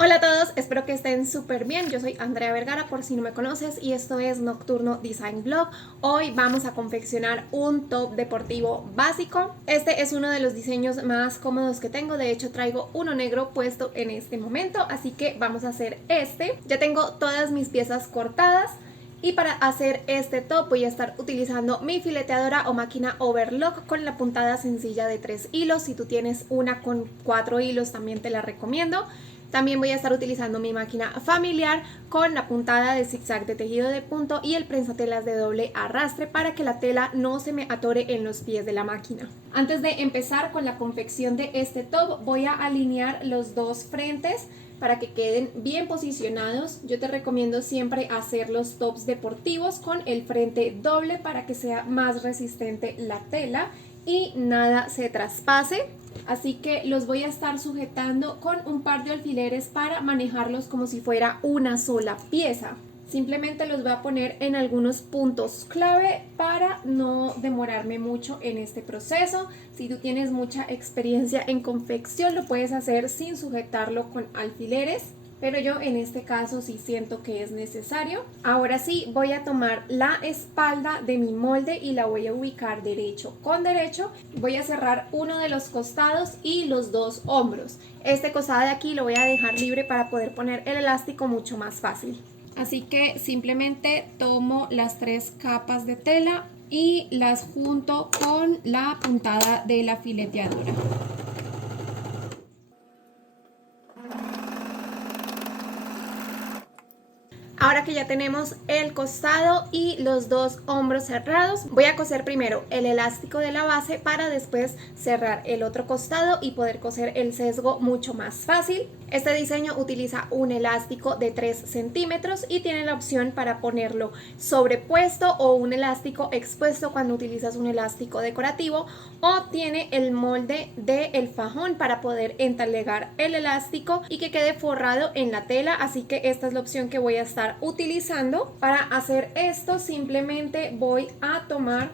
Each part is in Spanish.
Hola a todos, espero que estén súper bien. Yo soy Andrea Vergara, por si no me conoces, y esto es Nocturno Design Blog. Hoy vamos a confeccionar un top deportivo básico. Este es uno de los diseños más cómodos que tengo. De hecho, traigo uno negro puesto en este momento, así que vamos a hacer este. Ya tengo todas mis piezas cortadas. Y para hacer este top voy a estar utilizando mi fileteadora o máquina overlock con la puntada sencilla de 3 hilos. Si tú tienes una con 4 hilos también te la recomiendo. También voy a estar utilizando mi máquina familiar con la puntada de zigzag de tejido de punto y el prensatelas de doble arrastre para que la tela no se me atore en los pies de la máquina. Antes de empezar con la confección de este top voy a alinear los dos frentes para que queden bien posicionados. Yo te recomiendo siempre hacer los tops deportivos con el frente doble para que sea más resistente la tela y nada se traspase. Así que los voy a estar sujetando con un par de alfileres para manejarlos como si fuera una sola pieza. Simplemente los voy a poner en algunos puntos clave para no demorarme mucho en este proceso. Si tú tienes mucha experiencia en confección, lo puedes hacer sin sujetarlo con alfileres, pero yo en este caso sí siento que es necesario. Ahora sí voy a tomar la espalda de mi molde y la voy a ubicar derecho con derecho. Voy a cerrar uno de los costados y los dos hombros. Este costado de aquí lo voy a dejar libre para poder poner el elástico mucho más fácil. Así que simplemente tomo las 3 capas de tela y las junto con la puntada de la fileteadora. Ahora que ya tenemos el costado y los dos hombros cerrados, voy a coser primero el elástico de la base para después cerrar el otro costado y poder coser el sesgo mucho más fácil. Este diseño utiliza un elástico de 3 centímetros y tiene la opción para ponerlo sobrepuesto o un elástico expuesto cuando utilizas un elástico decorativo, o tiene el molde del fajón para poder entalegar el elástico y que quede forrado en la tela. Así que esta es la opción que voy a estar utilizando. Para hacer esto simplemente voy a tomar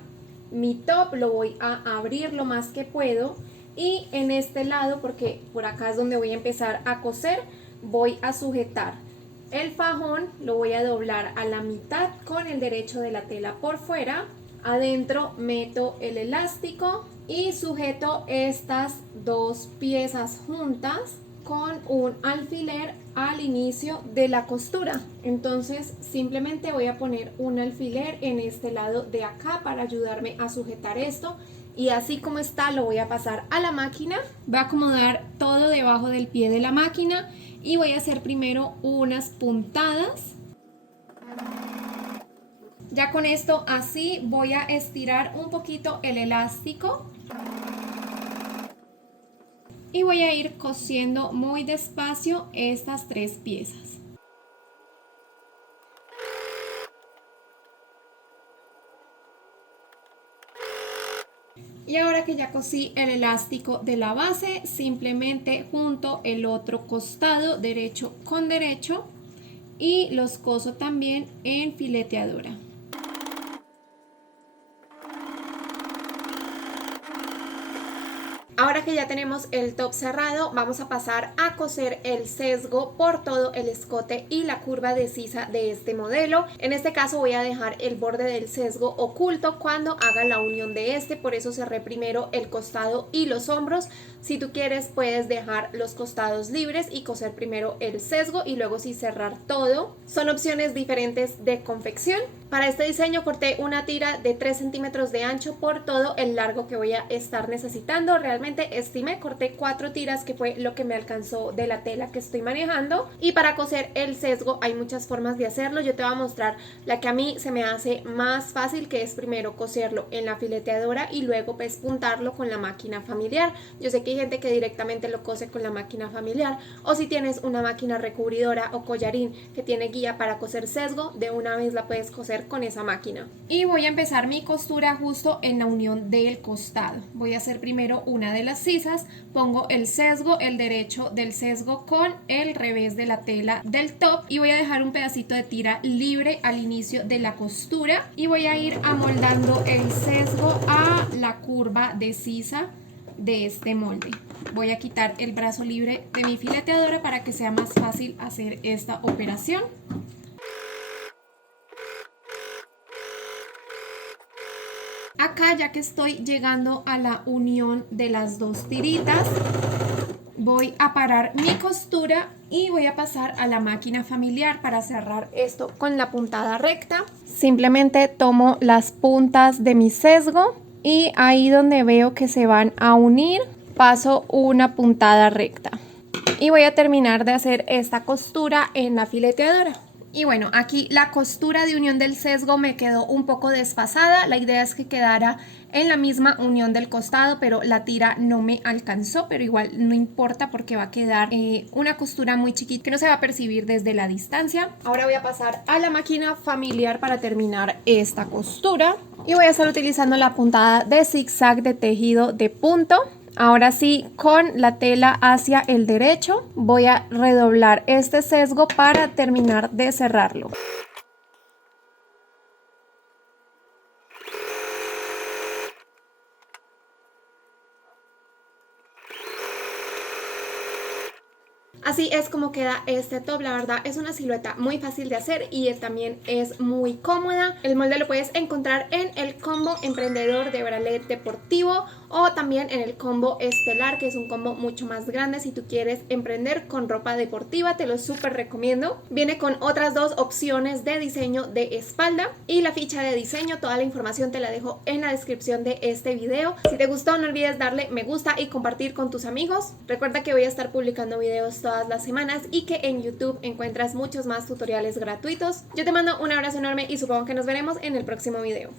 mi top, lo voy a abrir lo más que puedo y en este lado, porque por acá es donde voy a empezar a coser, voy a sujetar el fajón, lo voy a doblar a la mitad con el derecho de la tela por fuera. Adentro meto el elástico y sujeto estas dos piezas juntas con un alfiler al inicio de la costura. Entonces simplemente voy a poner un alfiler en este lado de acá para ayudarme a sujetar esto, y así como está lo voy a pasar a la máquina. Voy a acomodar todo debajo del pie de la máquina y voy a hacer primero unas puntadas. Ya con esto así voy a estirar un poquito el elástico y voy a ir cosiendo muy despacio estas 3 piezas. Y ahora que ya cosí el elástico de la base, simplemente junto el otro costado derecho con derecho y los coso también en fileteadora. Ahora que ya tenemos el top cerrado, vamos a pasar a coser el sesgo por todo el escote y la curva de sisa de este modelo. En este caso voy a dejar el borde del sesgo oculto cuando haga la unión de este, por eso cerré primero el costado y los hombros. Si tú quieres puedes dejar los costados libres y coser primero el sesgo y luego sí cerrar todo. Son opciones diferentes de confección. Para este diseño corté una tira de 3 centímetros de ancho por todo el largo que voy a estar necesitando. Realmente estimé, corté 4 tiras, que fue lo que me alcanzó de la tela que estoy manejando. Y para coser el sesgo hay muchas formas de hacerlo. Yo te voy a mostrar la que a mí se me hace más fácil, que es primero coserlo en la fileteadora y luego pespuntarlo con la máquina familiar. Yo sé que hay gente que directamente lo cose con la máquina familiar, o si tienes una máquina recubridora o collarín que tiene guía para coser sesgo, de una vez la puedes coser con esa máquina. Y voy a empezar mi costura justo en la unión del costado. Voy a hacer primero una de las sisas, pongo el sesgo, el derecho del sesgo con el revés de la tela del top y voy a dejar un pedacito de tira libre al inicio de la costura y voy a ir amoldando el sesgo a la curva de sisa de este molde. Voy a quitar el brazo libre de mi fileteadora para que sea más fácil hacer esta operación. Acá, ya que estoy llegando a la unión de las dos tiritas, voy a parar mi costura y voy a pasar a la máquina familiar para cerrar esto con la puntada recta. Simplemente tomo las puntas de mi sesgo y ahí donde veo que se van a unir, paso una puntada recta. Y voy a terminar de hacer esta costura en la fileteadora. Y bueno, aquí la costura de unión del sesgo me quedó un poco desfasada. La idea es que quedara en la misma unión del costado, pero la tira no me alcanzó, pero igual no importa porque va a quedar una costura muy chiquita que no se va a percibir desde la distancia. Ahora voy a pasar a la máquina familiar para terminar esta costura y voy a estar utilizando la puntada de zigzag de tejido de punto. Ahora sí, con la tela hacia el derecho voy a redoblar este sesgo para terminar de cerrarlo. Así es como queda este top. La verdad es una silueta muy fácil de hacer y también es muy cómoda. El molde lo puedes encontrar en el combo emprendedor de bralette deportivo o también en el combo estelar, que es un combo mucho más grande si tú quieres emprender con ropa deportiva. Te lo súper recomiendo. Viene con otras dos opciones de diseño de espalda y la ficha de diseño. Toda la información te la dejo en la descripción de este video. Si te gustó, no olvides darle me gusta y compartir con tus amigos. Recuerda que voy a estar publicando videos todas las semanas y que en YouTube encuentras muchos más tutoriales gratuitos. Yo te mando un abrazo enorme y supongo que nos veremos en el próximo video.